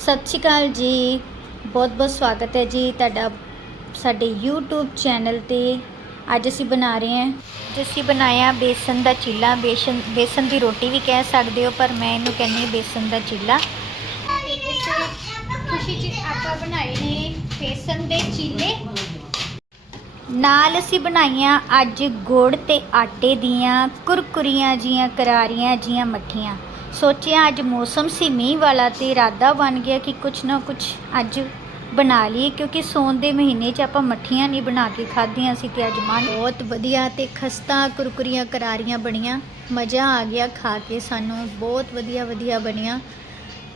ਸਤਿ ਸ਼੍ਰੀ ਅਕਾਲ ਜੀ। ਬਹੁਤ ਬਹੁਤ ਸਵਾਗਤ ਹੈ ਜੀ ਤੁਹਾਡਾ ਸਾਡੇ YouTube ਚੈਨਲ ਤੇ। ਅੱਜ ਅਸੀਂ ਬਣਾ ਰਹੇ ਹਾਂ। ਅੱਜ ਅਸੀਂ ਬਣਾਇਆ ਬੇਸਨ ਦਾ ਚੀਲਾ। ਬੇਸਨ ਬੇਸਨ ਦੀ ਰੋਟੀ ਵੀ ਕਹਿ ਸਕਦੇ ਹੋ, ਪਰ ਮੈਂ ਇਹਨੂੰ ਕਹਿੰਦੀ ਹਾਂ ਬੇਸਨ ਦਾ ਚੀਲਾ। ਖੁਸ਼ੀ 'ਚ ਆਪਾਂ ਬਣਾਏ ਨੇ ਬੇਸਨ ਦੇ ਚੀਲੇ। ਨਾਲ ਅਸੀਂ ਬਣਾਈਆਂ ਅੱਜ ਗੁੜ ਤੇ ਆਟੇ ਦੀਆਂ, ਕੁਰਕੁਰੀਆਂ ਜੀਆਂ, ਕਰਾਰੀਆਂ ਜੀਆਂ ਮੱਠੀਆਂ। ਸੋਚਿਆ, ਅੱਜ ਮੌਸਮ ਸੀ, ਮੀਂਹ ਵਾਲਾ ਤੇ ਇਰਾਦਾ ਬਣ ਗਿਆ ਕਿ ਕੁਛ ਨਾ ਕੁਛ ਅੱਜ ਬਣਾ ਲਈਏ, ਕਿਉਂਕਿ ਸੌਣ ਦੇ ਮਹੀਨੇ 'ਚ ਆਪਾਂ ਮੱਠੀਆਂ ਨਹੀਂ ਬਣਾ ਕੇ ਖਾਧੀਆਂ ਸੀ ਤੇ ਅੱਜ ਮਨ ਬਹੁਤ ਵਧੀਆ ਤੇ ਖਸਤਾ ਕੁਰਕੁਰੀਆਂ ਕਰਾਰੀਆਂ ਬਣੀਆਂ। ਮਜ਼ਾ ਆ ਗਿਆ ਖਾ ਕੇ, ਸਾਨੂੰ ਬਹੁਤ ਵਧੀਆ ਵਧੀਆ ਬਣੀਆਂ।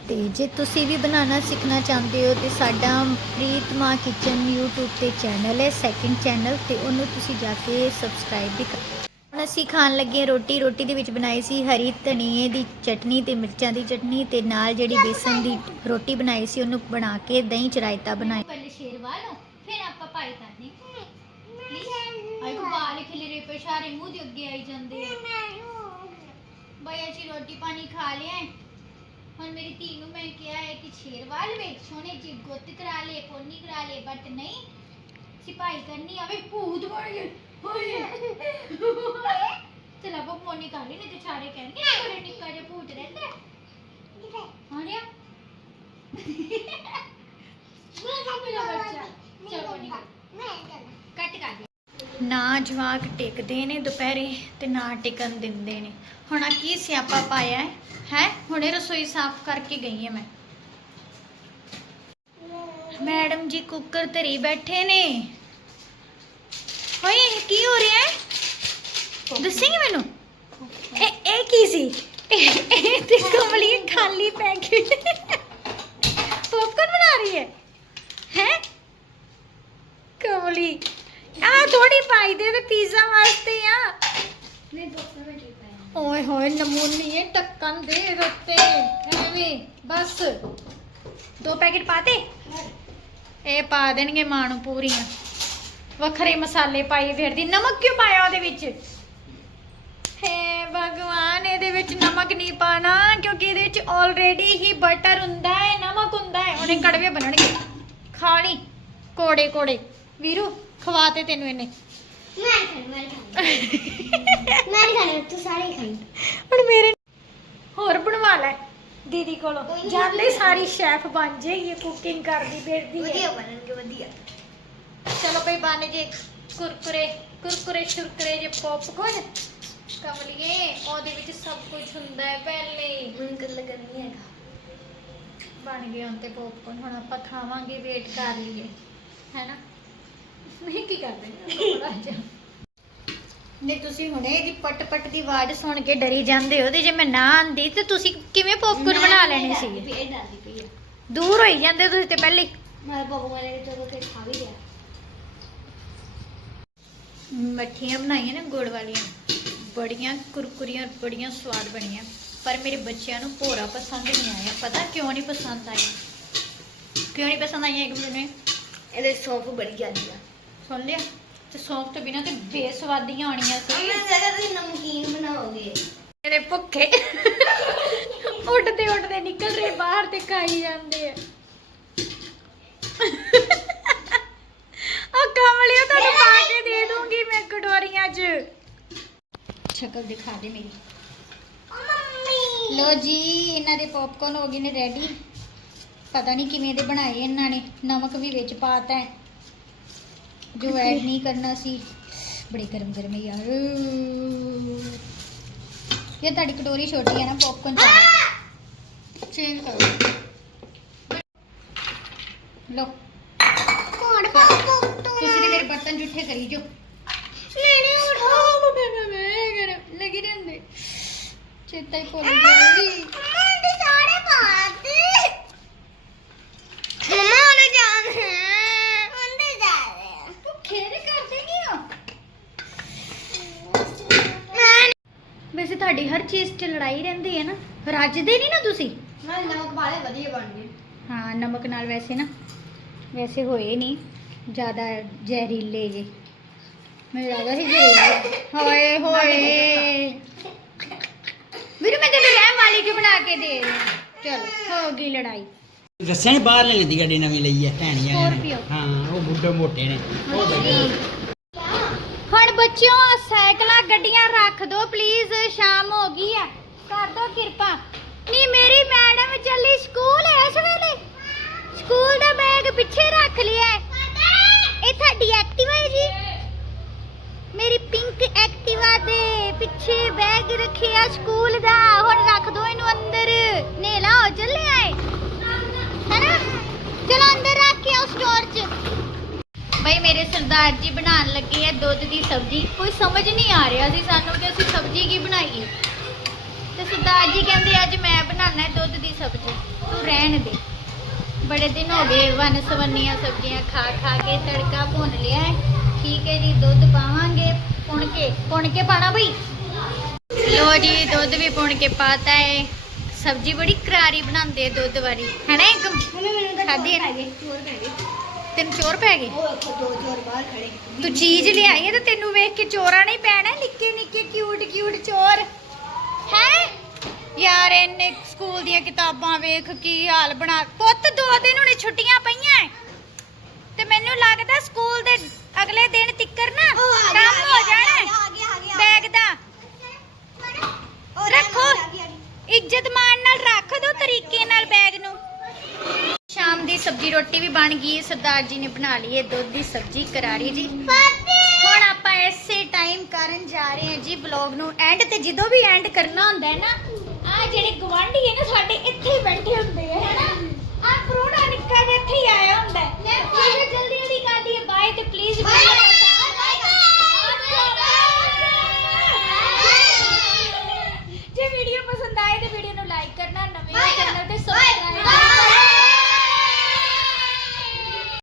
ਤੇ ਜੇ ਤੁਸੀਂ ਵੀ ਬਣਾਉਣਾ ਸਿੱਖਣਾ ਚਾਹੁੰਦੇ ਹੋ ਤੇ ਸਾਡਾ ਪ੍ਰੀਤ ਮਾਂ ਕਿਚਨ YouTube ਤੇ ਚੈਨਲ ਹੈ ਸੈਕਿੰਡ ਚੈਨਲ ਤੇ ਉਹਨੂੰ ਤੁਸੀਂ ਜਾ ਕੇ ਸਬਸਕ੍ਰਾਈਬ ਵੀ ਕਰੋ ਅਸੀਂ ਖਾਣ ਲੱਗੇ ਰੋਟੀ ਰੋਟੀ ਦੇ ਵਿੱਚ ਬਣਾਈ ਸੀ ਹਰੀ ਧਨੀਏ ਦੀ ਚਟਨੀ ਤੇ ਮਿਰਚਾਂ ਦੀ ਚਟਨੀ ਤੇ ਨਾਲ ਜਿਹੜੀ ਬੇਸਨ ਦੀ ਰੋਟੀ ਬਣਾਈ ਸੀ, ਉਹਨੂੰ ਬਣਾ ਕੇ ਦਹੀਂ ਚ ਰਾਇਤਾ ਬਣਾਇਆ। ਪਹਿਲੇ ਸ਼ੇਰਵਾ ਫਿਰ ਆਪਾਂ ਪਾਈ ਕਰਨੀ। ਆਈ ਕੋ ਬਾਲ ਖਿਲੇ ਰੇ ਪੇਸ਼ਾਰੇ ਮੂੰਹ ਦੇ ਅੱਗੇ ਆਈ ਜਾਂਦੇ ਆ। ਬਈ, ਅਸੀਂ ਰੋਟੀ ਪਾਣੀ ਖਾ ਲਿਆ। ਹੁਣ ਮੇਰੀ ਧੀ ਨੂੰ ਮੈਂ ਕਿਹਾ ਹੈ ਕਿ ਸ਼ੇਰਵਾਲ ਵਿੱਚ ਸੋਹਣੇ ਜੀ ਗੁੱਤ ਕਰਾ ਲੇ ਪੋਨੀ ਕਰਾ ਲੇ ਬਟ ਨਹੀਂ ਸਿਪਾਈ ਕਰਨੀ ਆਵੇ ਭੂਤ ਬਣ ਗਏ। ਚਲ ਤੇ ਨਿੱਕਾ ਜਿਹਾ ਭੂਤ ਰਹਿੰਦਾ ਮੇਰਾ ਬੱਚਾ ਚਲ ਕੱਟ ਕਰ ਦੇ ਨਾ ਜਵਾਕ ਟਿਕਦੇ ਨੇ ਦੁਪਹਿਰੇ ਤੇ ਨਾ ਟਿਕਣ ਦਿੰਦੇ ਨੇ ਹੁਣ ਆ ਕੀ ਸਿਆਪਾ ਪਾਇਆ ਹੈ ਹੈ ਹੁਣੇ ਰਸੋਈ ਸਾਫ਼ ਕਰਕੇ ਗਈ ਹਾਂ ਮੈਂ ਮੈਡਮ ਜੀ ਕੁੱਕਰ ਧਰੀ ਬੈਠੇ ਨੇ ਓਏ ਇਹ ਕੀ ਹੋ ਰਿਹਾ ਹੈ? ਦੱਸੇਂਗੇ ਮੈਨੂੰ? ਇਹ ਇਹ ਕੀ ਸੀ? ਇਹ ਤੇ ਕਮਲੀ ਖਾਲੀ ਪੈਕੇਟ ਪੌਪਕਾਰਨ ਬਣਾ ਰਹੀ ਹੈ? ਹੈ? ਕਮਲੀ ਆ ਥੋੜੀ ਪਾਈ ਦੇ ਤੇ ਪੀਜ਼ਾ ਵਾਸਤੇ ਆ। ਵਿੱਚ ਹੀ ਪਾਇਆ ਓਏ ਹੋਏ ਨਮੂਨੀਏ ਟੱਕਣ ਦੇ ਦਿੱਤੇ ਐਵੇਂ ਬਸ। ਦੋ ਪੈਕੇਟ ਪਾਤੇ? ਇਹ ਪਾ ਦੇਣਗੇ ਮਾਂ ਨੂੰ ਪੂਰੀਆਂ। ਵੱਖਰੇ ਮਸਾਲੇ ਪਾਈ ਫਿਰਦੀ। ਨਮਕ ਕਿਉਂ ਪਾਇਆ ਉਹਦੇ ਵਿੱਚ? ਹੇ ਭਗਵਾਨ ਇਹਦੇ ਵਿੱਚ ਨਮਕ ਨਹੀਂ ਪਾਣਾ ਕਿਉਂਕਿ ਇਹਦੇ ਵਿੱਚ ਆਲਰੇਡੀ ਹੀ ਬਟਰ ਹੁੰਦਾ ਹੈ ਨਮਕ ਹੁੰਦਾ ਹੈ। ਉਹਨੇ ਕੜਵੇ ਬਣਨਗੇ। ਖਾ ਲਈ। ਕੋੜੇ ਕੋੜੇ। ਵੀਰੂ ਖਵਾਤੇ ਤੈਨੂੰ ਇਹਨੇ। ਮੈਂ ਖਾਣੀ ਮੈਂ ਖਾਣੀ। ਮੈਂ ਖਾਣੀ ਤੂੰ ਸਾਰੇ ਖਾਈ ਹੁਣ ਮੇਰੇ ਹੋਰ ਬਣਵਾ ਲੈ ਦੀਦੀ ਕੋਲੋਂ। ਜਾਂਦੇ ਸਾਰੀ ਸ਼ੈਫ ਬਣ ਜਾਏਗੀ ਕੁਕਿੰਗ ਕਰਦੀ ਫਿਰਦੀ ਵਧੀਆ ਬਣਨਗੇ ਵਧੀਆ। ਚਲੋ ਭਈ ਬਣ ਜੇ ਕੁਰਕੁਰੇ ਕੁਰਕੁਰੇ ਸ਼ੁਰਕੁਰੇ ਜੇ ਪੌਪਕੌਰਨ ਕਮਲੀਏ ਉਹਦੇ ਵਿੱਚ ਸਭ ਕੁਝ ਹੁੰਦਾ ਹੈ ਪਹਿਲੇ। ਲਗਾ ਨਹੀਂ ਹੈਗਾ। ਬਣ ਗਏ ਹੁਣ ਤੇ ਪੌਪਕੌਰਨ ਹੁਣ ਆਪਾਂ ਖਾਵਾਂਗੇ ਵੇਟ ਕਰ ਲਈਏ। ਹੈਨਾ? ਨਹੀਂ ਕੀ ਕਰਦੇ ਥੋੜਾ ਜਿਹਾ। ਨੇ ਤੁਸੀਂ ਹੁਣੇ ਇਹਦੀ ਪਟ ਪਟ ਦੀ ਆਵਾਜ਼ ਸੁਣ ਕੇ ਡਰੀ ਜਾਂਦੇ ਹੋ ਤੇ ਜੇ ਮੈਂ ਨਾ ਆਂਦੀ ਤੇ ਤੁਸੀਂ ਕਿਵੇਂ ਪੌਪਕੌਰਨ ਬਣਾ ਲੈਣੇ ਸੀ ਇਹ ਡਰਦੀ ਪਈ ਆ। ਦੂਰ ਹੋਈ ਜਾਂਦੇ ਤੁਸੀਂ ਤੇ ਪਹਿਲੇ ਹੀ। ਮੈਂ ਬਾਬੂ ਵਾਲੇ ਤੋਂ ਕੇ ਖਾ ਵੀ ਲਿਆ। ਮੱਠੀਆਂ ਬਣਾਈਆਂ ਨੇ ਗੁੜ ਵਾਲੀਆਂ। ਬੜੀਆਂ ਕੁਰਕੁਰੀਆਂ ਬੜੀਆਂ ਸਵਾਦ ਬਣੀਆਂ। ਪਰ ਮੇਰੇ ਬੱਚਿਆਂ ਨੂੰ ਭੋਰਾ ਪਸੰਦ ਨਹੀਂ ਆਇਆ। ਪਤਾ ਕਿਉਂ ਨਹੀਂ ਪਸੰਦ ਆਇਆ? ਕਿਉਂ ਨਹੀਂ ਪਸੰਦ ਆਈਆਂ ਇੱਕ ਮੈਨੂੰ? ਇਹਦੇ ਸੌਂਫ ਬੜੀ ਜਾਂਦੀ ਆ। ਸੁਣ ਲਿਆ? ਤੇ ਸੌਂਫ ਤੋਂ ਬਿਨਾਂ ਤੇ ਬੇਸਵਾਦੀਆਂ ਆਉਣੀਆਂ ਸੀ। ਮੈਂ ਜਗ੍ਹਾ ਤੁਸੀਂ ਨਮਕੀਨ ਬਣਾਓਗੇ। ਮੇਰੇ ਭੁੱਖੇ। ਉੱਡਦੇ ਉੱਡਦੇ ਨਿਕਲ ਰਹੇ ਬਾਹਰ ਤੇ ਖਾਈ ਜਾਂਦੇ ਆ ਉਹ ਕਮਲਿਓ ਤੁਹਾਨੂੰ ਪਾ ਕੇ ਦੇ ਦੂੰਗੀ ਮੈਂ ਕਟੋਰੀਆਂ 'ਚ। ਸ਼ਕਲ ਦਿਖਾ ਦੇ ਮੇਰੀ। ਮੰਮੀ। ਲੋ ਜੀ ਇਹਨਾਂ ਦੇ ਪੌਪਕੌਰਨ ਹੋ ਗਏ ਨੇ ਰੈਡੀ ਪਤਾ ਨਹੀਂ ਕਿਵੇਂ ਦੇ ਬਣਾਏ ਇਹਨਾਂ ਨੇ ਨਮਕ ਵੀ ਵਿੱਚ ਪਾਤਾ ਹੈ। ਜੋ ਐਡ ਨਹੀਂ ਕਰਨਾ ਸੀ। ਬੜੇ ਗਰਮ ਗਰਮ ਹੈ ਯਾਰ। ਇਹ ਤੁਹਾਡੀ ਕਟੋਰੀ ਛੋਟੀ ਹੈ ਨਾ ਪੌਪਕੌਰਨ ਚਾਹੀਦਾ ਚੇਂਜ ਕਰੋ। ਲੋ ਕੋੜ ਪਾਪੂ ਤੁਸੀਂ ਤੇ ਮੇਰੇ ਬਰਤਨ ਜੁੱਠੇ ਕਰੀ ਜੋ ਮੇਰੇ ਆਹ ਮੈਂ ਮੈਂ ਮੈਂ ਗਰਮ ਲੱਗੀ ਰਹਿੰਦੇ। ਚੇਤਾ ਹੀ ਭੁੱਲ ਵੀ। ਮੰਮਾ ਤੇ ਸਾਰੇ ਪਾਤੇ ਮੰਮਾ ਉਹਨੇ ਜਾਣ ਹੈ। ਉਹਨੇ ਜਾ ਰਹੇ। ਭੁੱਖੇ ਨੇ ਕਰਦੇ ਕੀ ਹੋ ਵੈਸੇ ਤੁਹਾਡੀ ਹਰ ਚੀਜ਼ 'ਚ ਲੜਾਈ ਰਹਿੰਦੀ ਹੈ ਨਾ। ਰੱਜਦੇ ਨਹੀਂ ਨਾ ਤੁਸੀਂ? ਮੈਂ ਨਮਕ ਵਾਲੇ ਵਧੀਆ ਬਣ ਗਏ। ਹਾਂ ਨਮਕ ਨਾਲ ਵੈਸੇ ਨਾ ਵੈਸੇ ਹੋਏ ਨਹੀਂ ਜ਼ਿਆਦਾ ਜ਼ਹਿਰੀਲੇ ਜੇ। ਮੈਨੂੰ ਲੱਗਦਾ ਸੀ ਜ਼ਹਿਰੀਲੇ। ਹੋਏ ਹੋਏ। ਵੀਰ ਮੈਂ ਤੈਨੂੰ ਰਹਿਮ ਵਾਲੀ ਕਿ ਬਣਾ ਕੇ ਦੇ। ਚਲੋ ਹੋ ਗਈ ਲੜਾਈ। ਦੱਸਿਆ ਨੀ ਬਾਹਰ ਲੈ ਲੈਂਦੀ ਗੱਡੀ ਨਵੀਂ ਲਈ ਹੈ ਭੈਣੀਆਂ ਨੇ। ਹਾਂ ਉਹ ਬੁੱਢੇ ਮੋਟੇ ਨੇ। ਉਹ ਹੁਣ ਬੱਚਿਓ ਸਾਈਕਲਾਂ ਗੱਡੀਆਂ ਰੱਖ ਦਿਓ ਪਲੀਜ਼ ਸ਼ਾਮ ਹੋ ਗਈ ਆ। ਕਰ ਦਿਓ ਕਿਰਪਾ। ਨਹੀਂ ਮੇਰੀ ਮੈਡਮ ਚੱਲੀ ਸਕੂਲ ਇਸ ਵੇਲੇ। ਸਕੂਲ ਦਾ ਬੈਗ ਪਿੱਛੇ ਰੱਖ ਲਿਆ ਹੈ। ਇਹ ਤੁਹਾਡੀ ਐਕਟਿਵਾ ਹੈ ਜੀ। ਮੇਰੀ ਪਿੰਕ ਐਕਟਿਵਾ ਦੇ ਪਿੱਛੇ ਬੈਗ ਰੱਖਿਆ ਸਕੂਲ ਦਾ। ਹੁਣ ਰੱਖ ਦੋ ਇਹਨੂੰ ਅੰਦਰ। ਨੇਲਾ ਹੋ ਚੱਲਿਆ ਏ ਹੈਨਾ? ਚਲੋ ਅੰਦਰ ਰੱਖ ਕੇ ਆਓ ਸਟੋਰ 'ਚ। ਬਈ ਮੇਰੇ ਸਰਦਾਰ ਜੀ ਬਣਾਉਣ ਲੱਗੇ ਆ ਦੁੱਧ ਦੀ ਸਬਜ਼ੀ। ਕੋਈ ਸਮਝ ਨਹੀਂ ਆ ਰਿਹਾ ਸੀ ਸਾਨੂੰ ਕਿ ਅਸੀਂ ਸਬਜ਼ੀ ਕੀ ਬਣਾਈਏ। ਤੇ ਸਰਦਾਰ ਜੀ ਕਹਿੰਦੇ, ਅੱਜ ਮੈਂ ਬਣਾਉਣਾ ਦੁੱਧ ਦੀ ਸਬਜ਼ੀ। ਤੂੰ ਰਹਿਣ ਦੇ। ਬੜੇ ਦਿਨ ਹੋ ਗਏ ਵਨ ਸਵੰਨੀਆਂ ਸਬਜ਼ੀਆਂ ਖਾ ਖਾ ਕੇ ਤੜਕਾ ਭੁੰਨ ਲਿਆ ਹੈ। ਠੀਕ ਹੈ ਜੀ ਦੁੱਧ ਪਾਵਾਂਗੇ। ਪੁਣ ਕੇ ਪੁਣ ਕੇ ਪਾਣਾ ਬਈ? ਲੋ ਜੀ ਦੁੱਧ ਵੀ ਪੁਣ ਕੇ ਪਾਤਾ ਹੈ ਸਬਜ਼ੀ ਬੜੀ ਕਰਾਰੀ ਬਣਾਉਂਦੇ ਦੁੱਧ ਵਾਲੀ ਹੈ? ਨਾ ਇੱਕ ਗਏ। ਤੈਨੂੰ ਚੋਰ ਪੈ ਗਏ? ਤੂੰ ਚੀਜ਼ ਲਿਆਈ ਹੈ ਤੇ ਤੈਨੂੰ ਵੇਖ ਕੇ ਚੋਰਾਂ ਨਹੀਂ ਪੈਣਾ ਨਿੱਕੇ ਨਿੱਕੇ ਕਿਊਟ ਕਿਊਟ ਚੋਰ। ਯਾਰ ਇਹਨੇ ਸਕੂਲ ਦੀਆਂ ਕਿਤਾਬਾਂ ਵੇਖ ਕੀ ਹਾਲ ਬਣਾ ਪੁੱਤ ਦੋ ਦਿਨ ਹੁਣੇ ਛੁੱਟੀਆਂ ਪਈਆਂ। ਤੇ ਮੈਨੂੰ ਲੱਗਦਾ ਸਕੂਲ ਦੇ ਅਗਲੇ ਦਿਨ ਤਿੱਕਰ ਨਾ ਕੰਮ ਹੋ ਜਾਣਾ ਬੈਗ ਦਾ। ਰੱਖੋ। ਇੱਜ਼ਤ ਮਾਣ ਨਾਲ ਰੱਖ ਦੋ ਤਰੀਕੇ ਨਾਲ ਬੈਗ ਨੂੰ। ਸ਼ਾਮ ਦੀ ਸਬਜ਼ੀ ਰੋਟੀ ਵੀ ਬਣ ਗਈ। ਸਰਦਾਰ ਜੀ ਨੇ ਬਣਾ ਲਈ ਹੈ ਦੁੱਧ ਦੀ ਸਬਜ਼ੀ ਕਰਾਰੀ ਜੀ। ਹੁਣ ਆਪਾਂ ਐਸੇ ਟਾਈਮ ਕਰਨ ਜਾ ਰਹੇ ਹਾਂ ਜੀ ਵਲੌਗ ਨੂੰ। ਐਂਡ ਤੇ ਜਦੋਂ ਵੀ ਐਂਡ ਕਰਨਾ ਹੁੰਦਾ ਹੈ ਨਾ ਜਿਹੜੇ ਗਵਾਂਢੀ ਹੈ ਨਾ ਸਾਡੇ ਇੱਥੇ ਬੈਠੇ ਹੁੰਦੇ ਆ ਹੈਨਾ